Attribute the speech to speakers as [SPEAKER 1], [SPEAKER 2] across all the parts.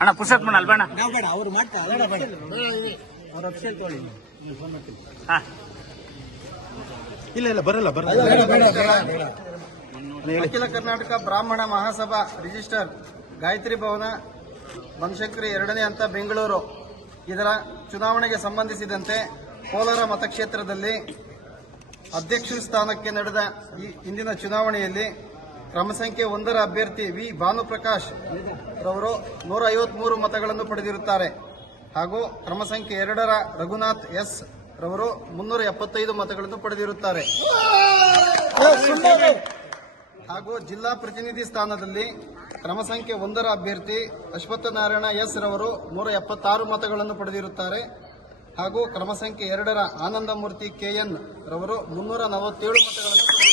[SPEAKER 1] ಅಣ್ಣ ಪುಸ್ತಕ ಅಲ್ವಾ ಅಣ್ಣ?
[SPEAKER 2] ನಾವು ಬೇಡ ಅವ್ರು ಮಾಡ್ತಾ ಅದನ್ನ ಬೇಡ. ಅವ್ರ ಅಫ್ಸಲ್ ತೊಗೊಳ್ಳಿ
[SPEAKER 1] ಹಾ.
[SPEAKER 3] ಇಲ್ಲ ಇಲ್ಲ ಬರಲ್ಲ ಬರಲ್ಲ.
[SPEAKER 4] ಅಖಿಲ ಕರ್ನಾಟಕ ಬ್ರಾಹ್ಮಣ ಮಹಾಸಭಾ ರಿಜಿಸ್ಟರ್ ಗಾಯತ್ರಿ ಭವನ ಬನಶಂಕರಿ ಎರಡನೇ ಹಂತ ಬೆಂಗಳೂರು. ಇದರ ಚುನಾವಣೆಗೆ ಸಂಬಂಧಿಸಿದಂತೆ ಕೋಲಾರ ಮತಕ್ಷೇತ್ರದಲ್ಲಿ ಅಧ್ಯಕ್ಷ ಸ್ಥಾನಕ್ಕೆ ನಡೆದ ಈ ಇಂದಿನ ಚುನಾವಣೆಯಲ್ಲಿ ಕ್ರಮ ಸಂಖ್ಯೆ ಒಂದರ ಅಭ್ಯರ್ಥಿ ವಿ. ಭಾನುಪ್ರಕಾಶ್ ರವರು ನೂರ ಐವತ್ಮೂರು ಮತಗಳನ್ನು ಪಡೆದಿರುತ್ತಾರೆ. ಹಾಗೂ ಕ್ರಮ ಸಂಖ್ಯೆ ಎರಡರ ರಘುನಾಥ್ ಎಸ್ ರವರು ಮುನ್ನೂರ ಎಪ್ಪತ್ತೈದು ಮತಗಳನ್ನು ಪಡೆದಿರುತ್ತಾರೆ. ಹಾಗೂ ಜಿಲ್ಲಾ ಪ್ರತಿನಿಧಿ ಸ್ಥಾನದಲ್ಲಿ ಕ್ರಮ ಸಂಖ್ಯೆ ಒಂದರ ಅಭ್ಯರ್ಥಿ ಅಶ್ವತ್ಥ ನಾರಾಯಣ ಎಸ್ ರವರು ನೂರ ಎಪ್ಪತ್ತಾರು ಮತಗಳನ್ನು ಪಡೆದಿರುತ್ತಾರೆ. ಹಾಗೂ ಕ್ರಮ ಸಂಖ್ಯೆ ಎರಡರ ಆನಂದಮೂರ್ತಿ ಕೆಎನ್ ರವರು ಮುನ್ನೂರ ನಲವತ್ತೇಳು ಮತಗಳನ್ನು ಪಡೆದಿರುತ್ತಾರೆ.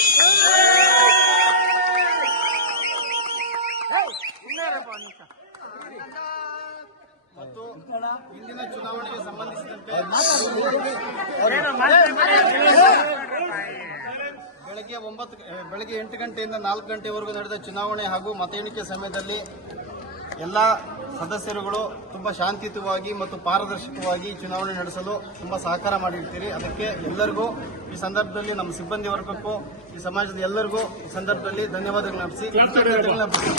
[SPEAKER 4] ಇಂದಿನ ಚುನಾವಣೆಗೆ ಸಂಬಂಧಿಸಿದಂತೆ ಬೆಳಗ್ಗೆ ಒಂಬತ್ತು ಬೆಳಗ್ಗೆ ಎಂಟು ಗಂಟೆಯಿಂದ ನಾಲ್ಕು ಗಂಟೆವರೆಗೂ ನಡೆದ ಚುನಾವಣೆ ಹಾಗೂ ಮತ ಎಣಿಕೆ ಸಮಯದಲ್ಲಿ ಎಲ್ಲ ಸದಸ್ಯರುಗಳು ತುಂಬಾ ಶಾಂತಿಯುತವಾಗಿ ಮತ್ತು ಪಾರದರ್ಶಕವಾಗಿ ಚುನಾವಣೆ ನಡೆಸಲು ತುಂಬಾ ಸಹಕಾರ ಮಾಡಿರ್ತೀರಿ. ಅದಕ್ಕೆ ಎಲ್ಲರಿಗೂ ಈ ಸಂದರ್ಭದಲ್ಲಿ ನಮ್ಮ ಸಿಬ್ಬಂದಿ ವರ್ಗಕ್ಕೂ ಈ ಸಮಾಜದ ಎಲ್ಲರಿಗೂ ಈ ಸಂದರ್ಭದಲ್ಲಿ ಧನ್ಯವಾದಗಳು. ಅರ್ಪಿಸಿ ಕೃತಜ್ಞತೆಗಳನ್ನ ಅರ್ಪಿಸಿ.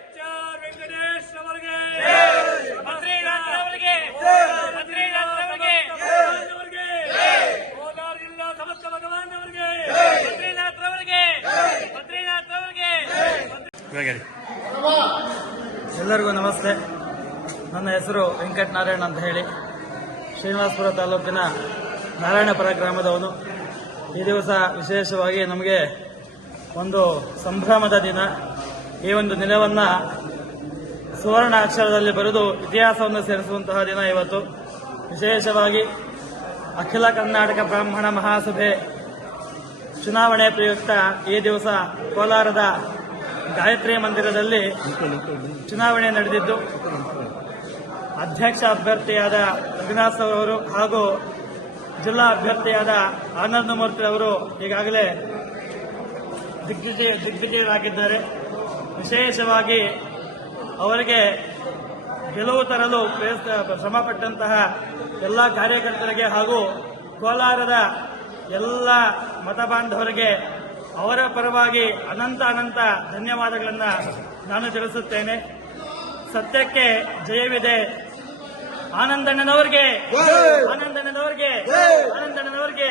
[SPEAKER 5] ಎಚ್.ಆರ್. ವೆಂಕಟೇಶ್ ಅವರಿಗೆ ಬದ್ರಿನಾಥ್ ಅವರಿಗೆ ಬದ್ರಿನಾಥ್ ಅವರಿಗೆ ಅವರಿಗೆ ಕೋಲಾರ ಜಿಲ್ಲಾ ಸಮಸ್ತ ಭಗವಾನ್ ಅವರಿಗೆ ಬದ್ರಿನಾಥ್ ಅವರಿಗೆ ಬದ್ರಿನಾಥ್ ಅವರಿಗೆ
[SPEAKER 2] ಎಲ್ಲರಿಗೂ ನಮಸ್ತೆ. ನನ್ನ ಹೆಸರು ವೆಂಕಟನಾರಾಯಣ ಅಂತ ಹೇಳಿ. ಶ್ರೀನಿವಾಸಪುರ ತಾಲೂಕಿನ ನಾರಾಯಣಪುರ ಗ್ರಾಮದವನು. ಈ ದಿವಸ ವಿಶೇಷವಾಗಿ ನಮಗೆ ಒಂದು ಸಂಭ್ರಮದ ದಿನ. ಈ ಒಂದು ದಿನವನ್ನ ಸುವರ್ಣ ಅಕ್ಷರದಲ್ಲಿ ಬರೆದು ಇತಿಹಾಸವನ್ನು ಸೇರಿಸುವಂತಹ ದಿನ ಇವತ್ತು. ವಿಶೇಷವಾಗಿ ಅಖಿಲ ಕರ್ನಾಟಕ ಬ್ರಾಹ್ಮಣ ಮಹಾಸಭೆ ಚುನಾವಣೆ ಪ್ರಯುಕ್ತ ಈ ದಿವಸ ಕೋಲಾರದ ಗಾಯತ್ರಿ ಮಂದಿರದಲ್ಲಿ ಚುನಾವಣೆ ನಡೆದಿದ್ದು, ಅಧ್ಯಕ್ಷ ಅಭ್ಯರ್ಥಿಯಾದ ರಘುನಾಥ್ ಅವರು ಹಾಗೂ ಜಿಲ್ಲಾ ಅಭ್ಯರ್ಥಿಯಾದ ಆನಂದಮೂರ್ತಿ ಅವರು ಈಗಾಗಲೇ ದಿಗ್ವಿಜಯ, ದಿಗ್ವಿಜಯರಾಗಿದ್ದಾರೆ. ವಿಶೇಷವಾಗಿ ಅವರಿಗೆ ಗೆಲುವು ತರಲು ಶ್ರಮಪಟ್ಟಂತಹ ಎಲ್ಲ ಕಾರ್ಯಕರ್ತರಿಗೆ ಹಾಗೂ ಕೋಲಾರದ ಎಲ್ಲ ಮತ ಬಾಂಧವರಿಗೆ ಅವರ ಪರವಾಗಿ ಅನಂತ ಅನಂತ ಧನ್ಯವಾದಗಳನ್ನು ನಾನು ತಿಳಿಸುತ್ತೇನೆ. ಸತ್ಯಕ್ಕೆ ಜಯವಿದೆ. ಆನಂದಣ್ಣನವರಿಗೆ ಆನಂದಣ್ಣನವರಿಗೆ ಆನಂದಣ್ಣನವರಿಗೆ.